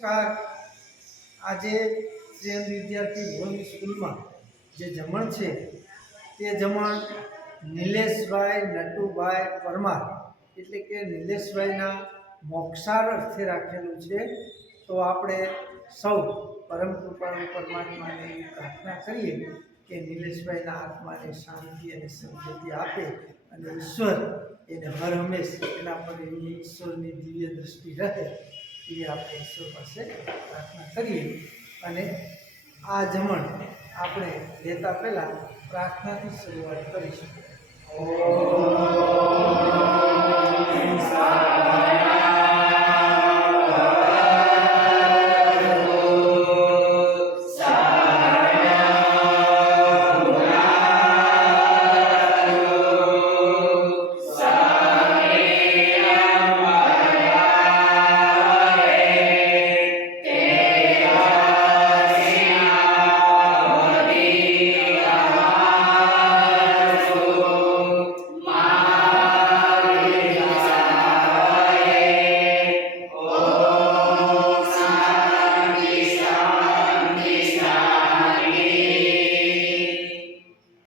આજે શ્રેય વિદ્યાર્થી ભવનની સ્કૂલમાં જે જમણ છે તે જમણ નિલેશભાઈ નટુભાઈ પરમાર એટલે કે નિલેશભાઈના મોક્ષાર અર્થે રાખેલું છે. તો આપણે સૌ પરમ કૃપાળુ પરમાત્માને પ્રાર્થના કરીએ કે નિલેશભાઈના આત્માને શાંતિ અને સદગતિ આપે અને ઈશ્વર એને હર હંમેશ એના પર એની ઈશ્વરની દિવ્ય દૃષ્ટિ રહે એ આપણે ઈશ્વર પાસે પ્રાર્થના કરીએ. અને આ જમણ આપણે લેતા પહેલાં પ્રાર્થનાથી શરૂઆત કરીશું.